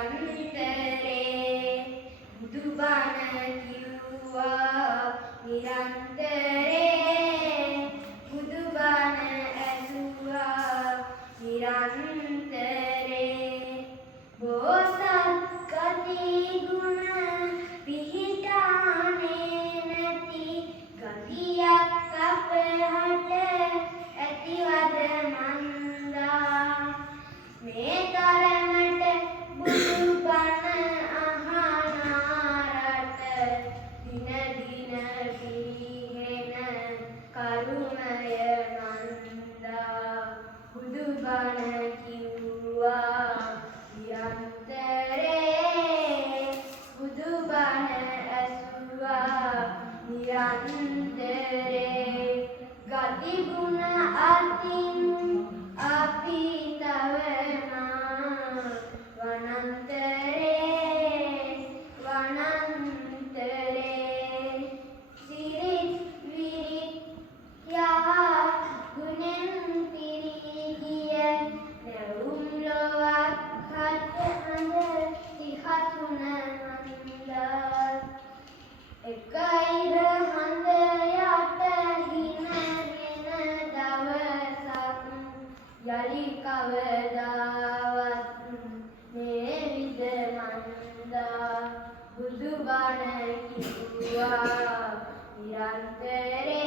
නිරන්තරේ බුදුබණ කිව්වා නිරන්තරේ බුදුබණ ඇසුවා නිරන්තරේ බෝසත් ගති ගුණ පිහිටානේ නැති ගතියක් අපහට ඇතිවද මන්දා මේ තරමට බුදුබණ අහනාරට දින දින පිරිහෙන කරුණය මන්දා බුදුබණ කිව්වා නිරන්තරේ බුදුබණ ඇසුවා නිරන්තරේ ගති ගුණ අතින් අපි තවනා වනන්තරේ වනන්තරේ සිරිත් විරිත් යහා ගුණෙන් පිරී ගිය නැවුම් ලොවක් හත් හඳ තිහතුන මන්දා එක ඉර හඳ යට හිනගෙන දවසක් යලි කවදාවත් මේ විද මන්දා බුදුබණ කිව්වා නිරන්තරේ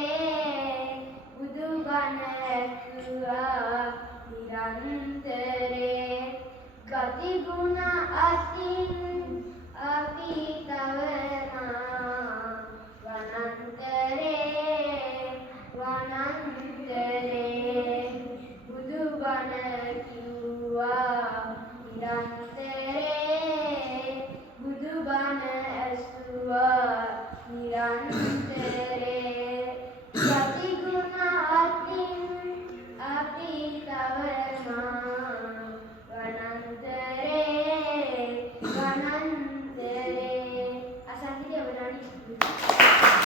බුදුබණ ඇසුවා නිරන්තරේ ගති ගුණ අතින් අපි තව